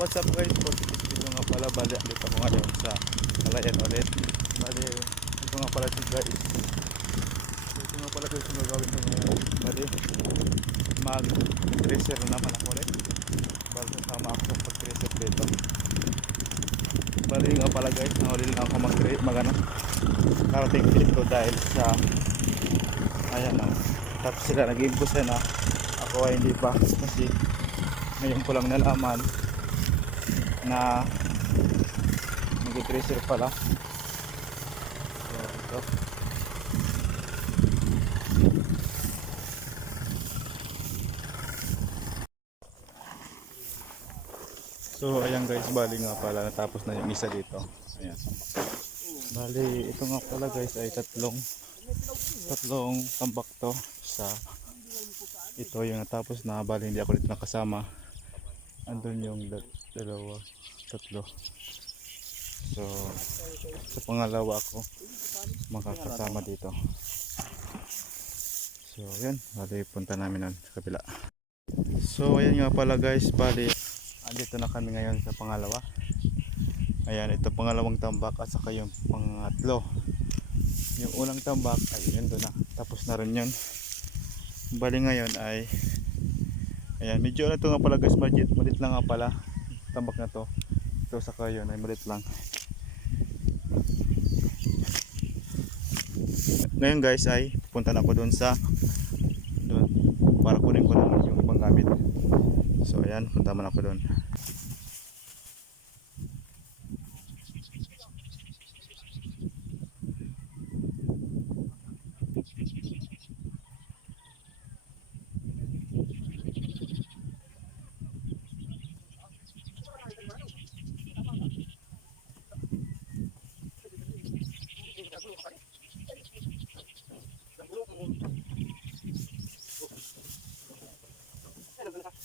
What's up guys? Positive video nga pala. Bali, dito ako ngayon sa Malayan ulit. Bali, ito nga pala si guys. Ito nga pala guys yung gagawin ko ngayon. Bali, mag-tracer naman ako rin. Bali, kasama ako pag-tracer dito. Bali nga pala guys, nahuli lang ako mag-tracer, mag ano, karating ko dahil sa ayan o. Tapos sila nag-impose na ako ay hindi pa kasi ngayon ko lang nalaman na nag-tracer pala. So, ito. so ayan guys bali nga pala natapos na yung isa dito. Ayan. Bali ito nga pala guys ay tatlong tatlong tambak to sa ito yung natapos na bali hindi ako dito nakasama. Andun yung dalawa. Tatlo. So sa pangalawa ako makakasama dito. So yun. Bali punta namin nun sa kabila. So ayan nga pala guys. Bali andito na kami ngayon sa pangalawa. Ayan ito pangalawang tambak at saka yung pangatlo. Yung unang tambak ay yun doon na. Tapos na rin yun. Bali ngayon ay ayan medyo ano to nga pala guys. Malit, malit lang nga pala tambak na to. Ito saka yun ay malit lang. Ngayon guys ay pupunta na ako doon sa doon para kunin ko na yung ibang gamit so ayan punta man ako doon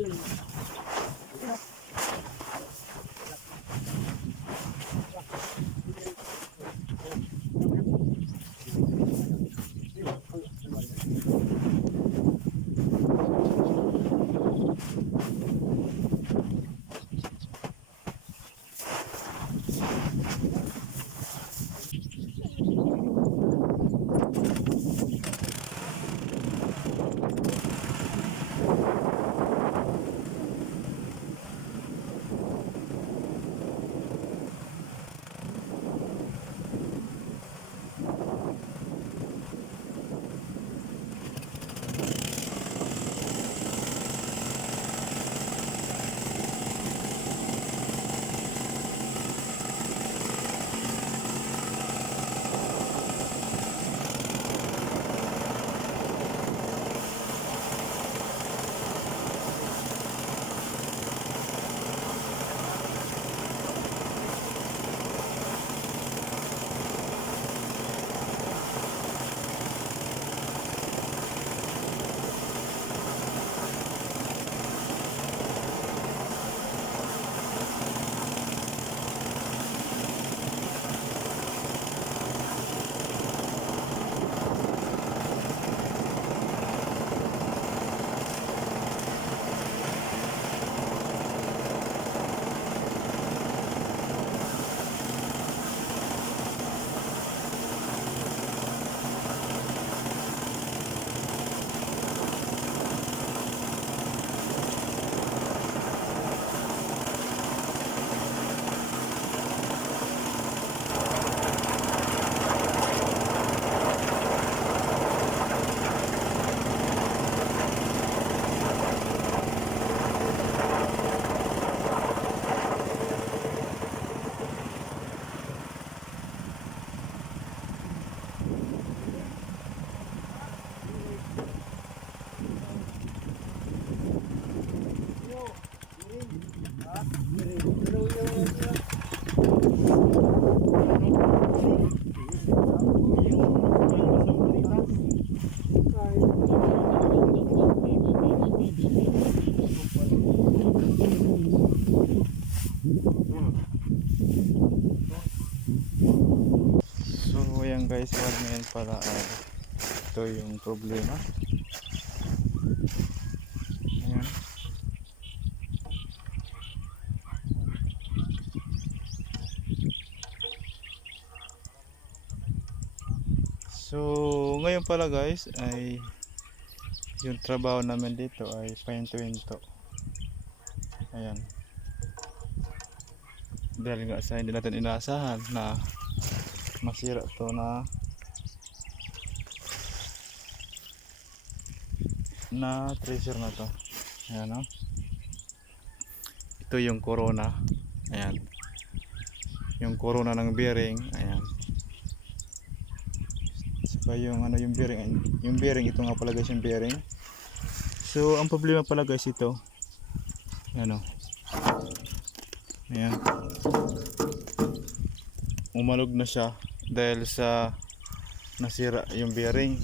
만드는 거예요. Guys, wala ngayon pala ay ito yung problema. Ayan. So, ngayon pala guys ay yung trabaho namin dito ay pahinto-hinto. Ayan. Dahil nga sa hindi natin inaasahan na masira to na na treasure na to. Ayan o. Ito yung corona. Ayan. Yung corona ng bearing. Ayan. Saka yung ano yung bearing. Yung bearing ito nga pala guys yung bearing. So ang problema pala guys ito. Ano. Ayan. Umalog na siya dahil sa nasira yung bearing.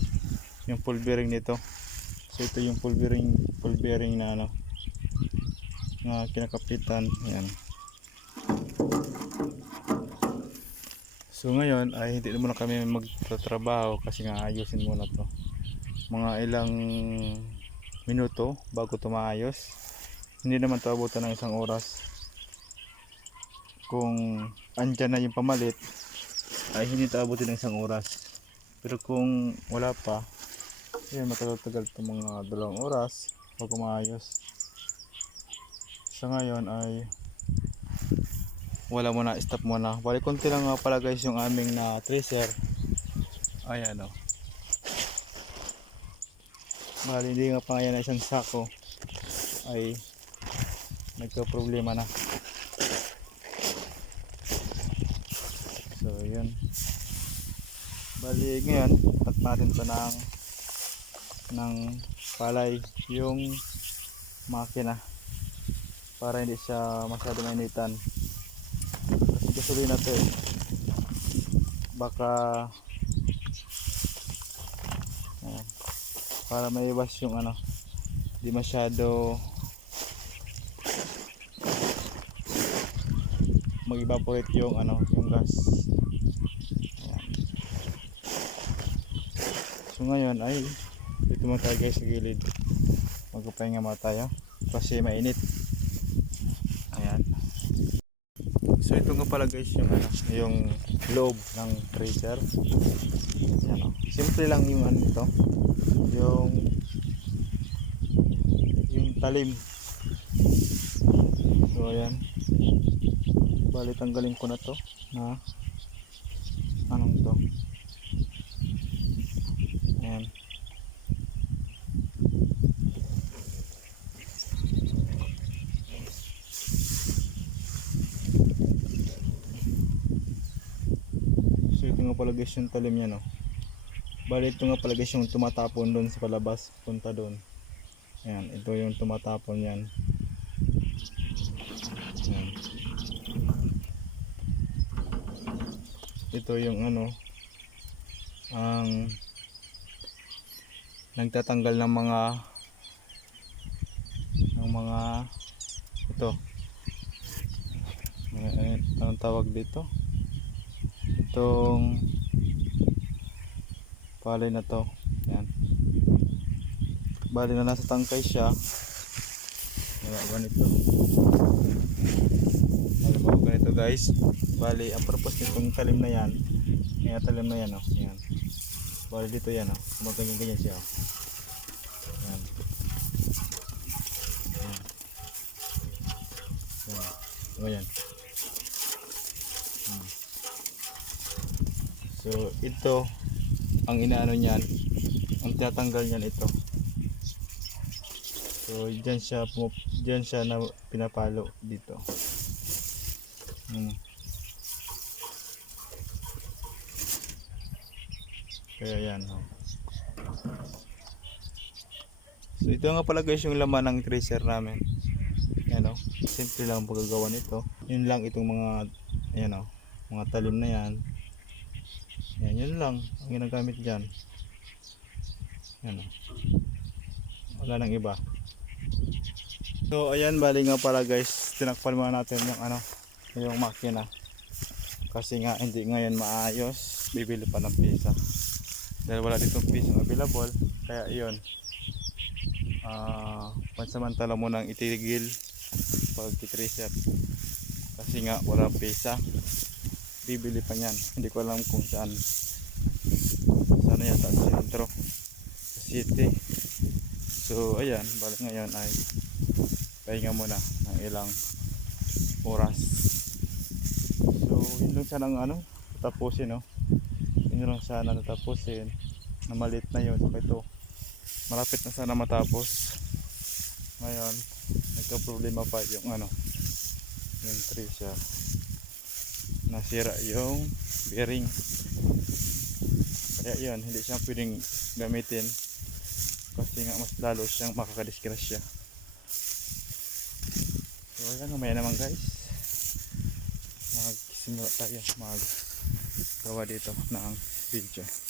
Yung full bearing nito. So ito yung full bearing, full bearing na ano na kinakapitan. Ayan. So ngayon ay hindi muna kami magtatrabaho kasi nga ayusin muna to. Mga ilang minuto bago to maayos. Hindi naman to abutan ng isang oras. Kung andyan na yung pamalit ay hindi to abutin ng isang oras. Pero kung wala pa, yun matagal-tagal to mga dalawang oras bago maayos. Sa ngayon ay wala muna, stop muna. Bali konti lang pala guys yung aming na tracer. Ayan o. Bali hindi nga pa ngayon na isang sako ay nagka-problema na. So yun. Bali ngayon, tat natin to ng ng palay yung makina. Para hindi siya masyado mainitan. Kasi gasolina to eh. Baka ayan, para maiwas yung ano di masyado mag-evaporate yung ano yung gas so ngayon ay dito muna tayo guys sa gilid. Magpapahinga muna tayo kasi mainit. Ayan. So ito nga pala guys yung ano yung loob ng tracer ayan o simple lang yung ano ito yung yung talim. So ayan. Bali tanggalin ko na to na anong to ayan So ito nga pala guys yung talim niya no. Bali ito nga pala guys yung tumatapon doon sa palabas, punta doon. Ayan, ito yung tumatapon yan. Ito yung ano, ang nagtatanggal ng mga ng mga ito. Anong tawag dito? Itong palay na to. Yan bali na nasa tangkay siya. Wala ganito. Bali mo ganito guys. Bali ang purpose nitong talim na yan kaya talim na yan oh. Yan bali dito yan oh. Gumaganyan ganyan siya oh. Yan yan So ito ang inaano niyan, ang tinatanggal niyan ito. So diyan siya diyan siya na pinapalo dito. Hmm. Kaya yan. Oh. So ito nga pala guys yung laman ng tracer namin. Yan oh. Simple lang ang paggagawa nito. Yun lang itong mga ayan oh, mga talim na yan. Yan, yun lang ang ginagamit dyan. Yan. Wala nang iba. So, ayan, bali nga pala guys, tinakpan muna natin yung ano, yung makina. Kasi nga, hindi ngayon maayos. bibili pa ng pisa dahil wala ditong pisa available kaya yun ah pansamantala mo nang itigil pag reset kasi nga wala pisa bibili pa niyan. Hindi ko alam kung saan. Sana yata sa sentro. Sa city. So ayan. Balik ngayon ay pahinga muna ng ilang oras. So yun lang sana ano tapusin no? Yun lang sana natapusin na maliit na yun. Saka ito malapit na sana matapos. Ngayon nagka problema pa yung ano yung tree siya nasira yung bearing. Kaya yun hindi siya pwedeng gamitin. Kasi nga mas lalo siyang makakadisgrasya. So ayan mamaya naman guys. Magsimula tayo. Mag gawa dito ng video